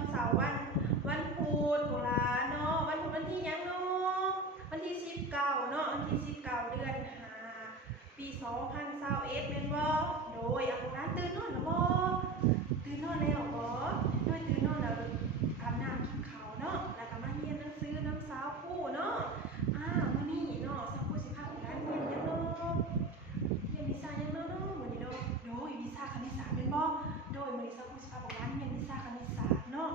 อนเสาร์วันพุธโบราณเนาะวันพุธวันที่ยังเนาะวันที่19เนาะวันที่19เดือน5ปี2021แม่นบ่โดยโบราณตื่นนอนแล้วบ่ตื่นนอนแล้วบ่โดยตื่นนอนแล้วอาบน้ำกินข้าวเนาะแล้วก็มาเรียนหนังสือน้ำสาวผู้เนาะมื้อนี้เนาะสาวผู้สิพาโบราณเรียนหยังเนาะเรียนวิชาหยังเนาะมื้อนี้เนาะโดยวิชาคณิตศาสตร์แม่นบ่โดยมื้อนี้สาวผู้สิพาโบราณเรียนวิชาคณิตศาสตร์เนาะ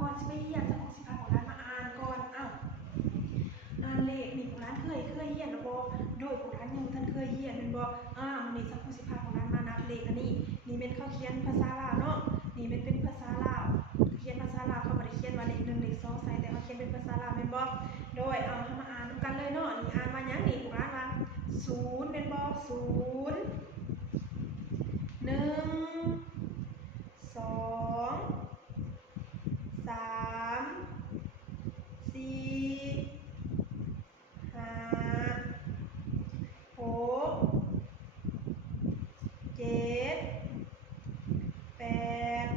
ก่อนสิไปเรียนสาวผู้สิพาโบราณมาอ่านก่อนอ่านเลขนี่โบราณเคยเรียนแล้วบ่โดยโบราณยังบ่ทันเคยเรียนแม่นบ่มื้อนี้สาวผู้สิพาโบราณมานับเลขอันนี้นี่แม่นเขาเขียนภาษาลาวเนาะนี่แม่นเป็นภาษาลาวเขียนภาษาลาวเขาบ่ได้เขียนว่าเลข1เลข2ใส่แต่เขาเขียนเป็นภาษาลาวแม่นบ่โดยเฮามาอ่านกันเลยเนาะนี่อ่านว่าหยังนี่โบราณว่า0แม่นบ่0 1 2 3 4 5 6 7 8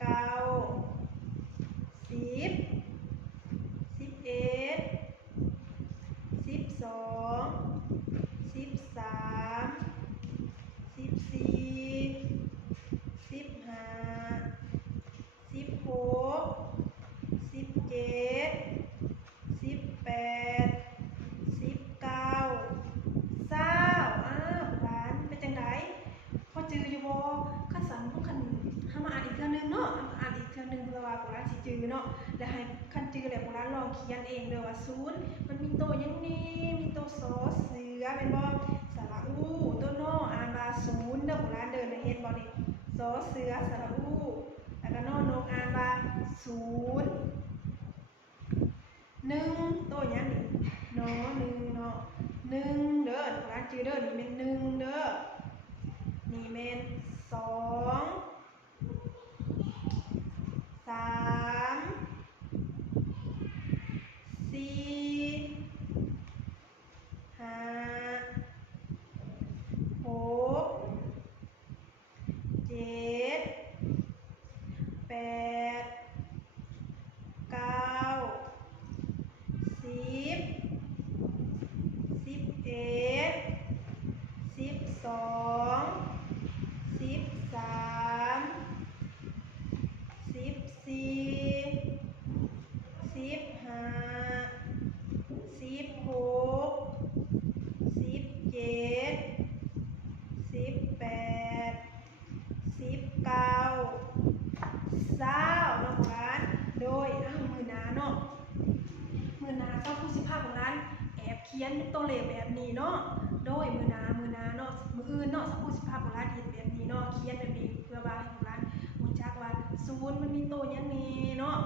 9 10 11 12 13 14 15 16 17 18 19 20ร้านเป็นจังไดพอจืออยู่บ่คันสันคันเฮามาอ่านอีกเทื่อนึงเนาะอ่านอีกเทื่อนึงเพื่อว่าโบราณสิจือเนาะแล้วให้คันจือแล้วโบราณลองเขียนเองเด้อว่า0มันมีโตหยังแน่มีโตสอเสือแม่นบ่สระอูโตโนอ่านว่า0เด้อโบราณเด้อเห็นบ่นี่สอเสือสระอูแล้วก็นอนกอ่านว่า0 1โตหยังนี่นอ1เนาะ1เด้อโบราณจือเด้อนี่แม่น1เด้อนี่แม่น2 3 4 5 6 7 8 9 10 11 12 13 14 15 16 17 18 19 20เนาะร้านโดยมื้อหน้าเนาะมื้อหน้าเจ้าผู้สิพาของร้านแอบเขียนตัวเลขแบบนี้เนาะโดยมื้อหน้าเนาะมื้ออื่นเนาะเจ้าผู้สิพาของร้านเฮ็ดแบบนี้เนาะเขียนแบบนี้เพื่อว่าให้ของร้านรู้จักว่า0มันมีโตหยังแน่เนาะ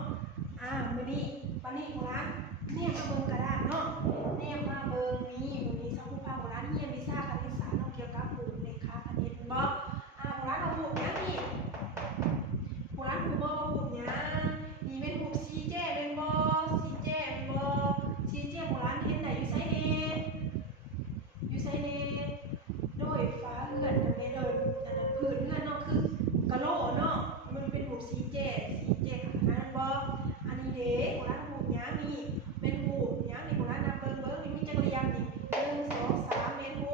มื้อนี้วันนี้ของร้านแนมมาเบิ่งกระดาษเนาะแนมมาเบิ่งนี่มื้อนี้เจ้าผู้พาของร้านเรียนวิชาคณิตศาสตร์เนาะเกี่ยวกับรูปเลขาคณิตบ่ของร้านเอารูปหยังนี่ของร้านรูปบ่รูปหยังนี่เป็นรูปสี่แจ้เป็นบ่สี่แจ้เป็นบ่สี่แจ้ของร้านเฮ็ดได้อยู่ไสแน่อยู่ไสแน่โดยฟ้าเรือนแม่เด้ออันนั้นพื้นเรือนเนาะคือกะโหลเนาะมันเป็นรูปสี่แจ้ข้างหน้าบ่อันนี้เด้ของร้านรูปหยังนี่เป็นรูปหยังนี่ของร้านนับเบิ่งนี่มีจักเรียงนี่1 2 3เมตรรู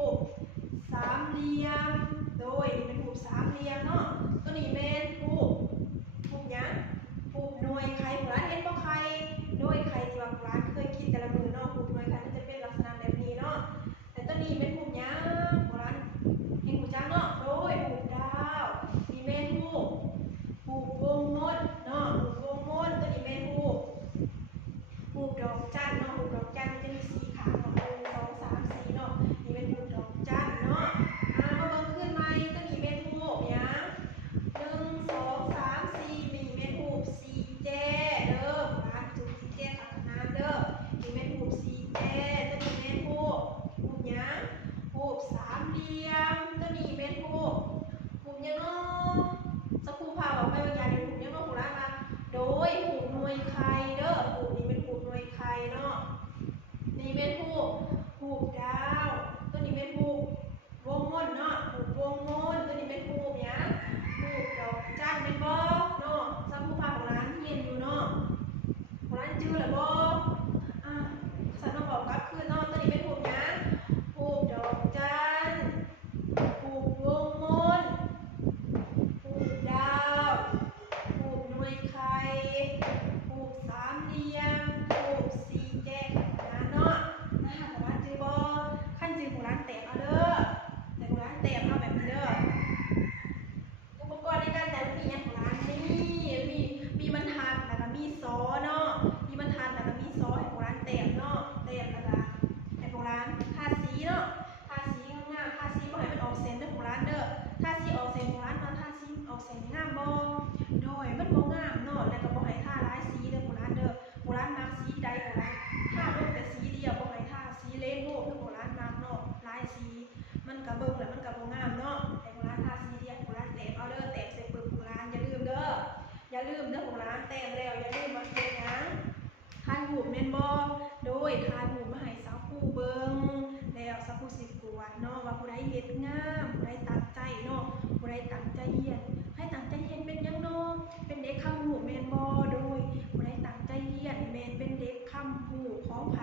แต้มเอาแบบนี้เด้ออุปกรณ์ในการแต่งมีอย่างของร้านนี่มีบรรทัดแล้วก็มีซอเนาะมีบรรทัดแล้วก็มีซอให้ของร้านแต้มเนาะแต้มแล้วก็ให้ของร้านทาสีเนาะทาสีงามๆทาสีบ่ให้มันออกเส้นเด้อของร้านเด้อทาสีออกเส้นของร้านมาทาสีออกเส้นงามบ่โดยมันบ่งามเนาะแล้วก็บ่ให้ทาหลายสีเด้อของร้านเด้อของร้านมักสีใดของร้านทาลงแต่สีเดียวบ่ให้ทาสีเรนโบว์คือของร้านมักเนาะหลายสีมันก็เบิ่งแล้วมันก็บ่งามเนาะให้ของร้านทาสีเดียวของร้านแต้มเอาเด้อแต้มใส่ปึกของร้านอย่าลืมเด้อของร้านแต้มแล้วอย่าลืมมาเฮ็ดหยังถ่ายรูปแม่นบ่โดยถ่ายรูปมาให้สาวผู้เบิ่งแล้วสาวผู้สิกวดเนาะว่าผู้ใดเฮ็ดงามผู้ใดตั้งใจเนาะผู้ใดตั้งใจเรียนให้ตั้งใจเรียนเป็นหยังเนาะเป็นเด็กคำหูแม่นบ่โดยผู้ใดตั้งใจเรียนแม่นเป็นเด็กคำหูของไผ